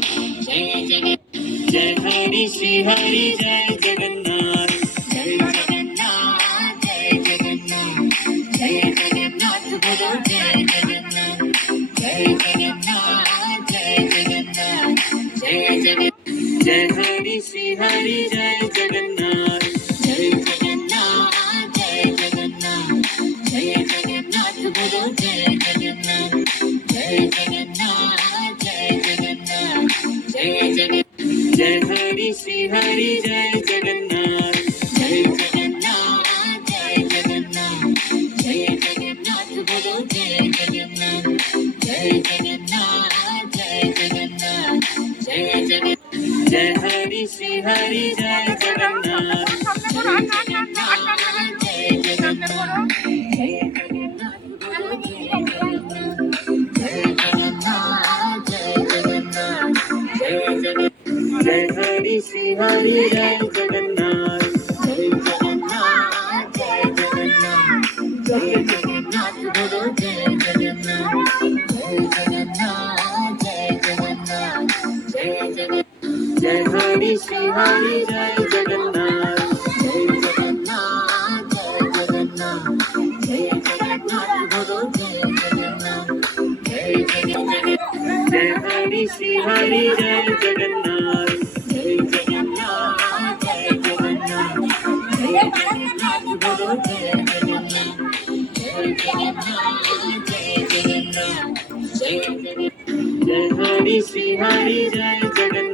जय जगत जय हरि श्री हरि जय जगन्नाथ जय जगन्नाथ जय जगन्नाथ जय जगन्नाथ बोलो जय जगन्नाथ जय जगन्नाथ जय जगन्नाथ जय जगत जय हरि श्री हरि जय जगन्नाथ जय जगन्नाथ जय जगन्नाथ जय जगन्नाथ बोलो जय जगन्नाथ जय जगन्नाथ जय जगन्नाथ जय जगत जय हरि श्री हरि जय जगन्नाथ जय जगन्नाथ जय जगन्नाथ जय जगन्नाथ बोलो जय जगन्नाथ जय जगन्नाथ जय जगन्नाथ जय जगत जय हरि श्री हरि जय जगन्नाथ जय जगन्नाथ जय जगन्नाथ जय जगन्नाथ बोलो जय जगन्नाथ जय जगन्नाथ जय जगन्नाथ जय जगत जय हरि श्री हरि जय जगन्नाथ जय जगन्नाथ जय जगन्नाथ जय जगन्नाथ बोलो जय जगन्नाथ जय जगन्नाथ जय जगन्नाथ जय जगत जय हरि श्री हरि जय जगन्नाथ जय जगन्नाथ जय जगन्नाथ जय जगन्नाथ बोलो जय जगन्नाथ जय जगत जय हरि श्री हरि जय जगन्नाथ जय जगन्नाथ जय जगन्नाथ जय जगन्नाथ बोलो जय जगन्नाथ जय जगन्नाथ जय जगन्नाथ जय जगत जय हरि श्री हरि जय जगन्नाथ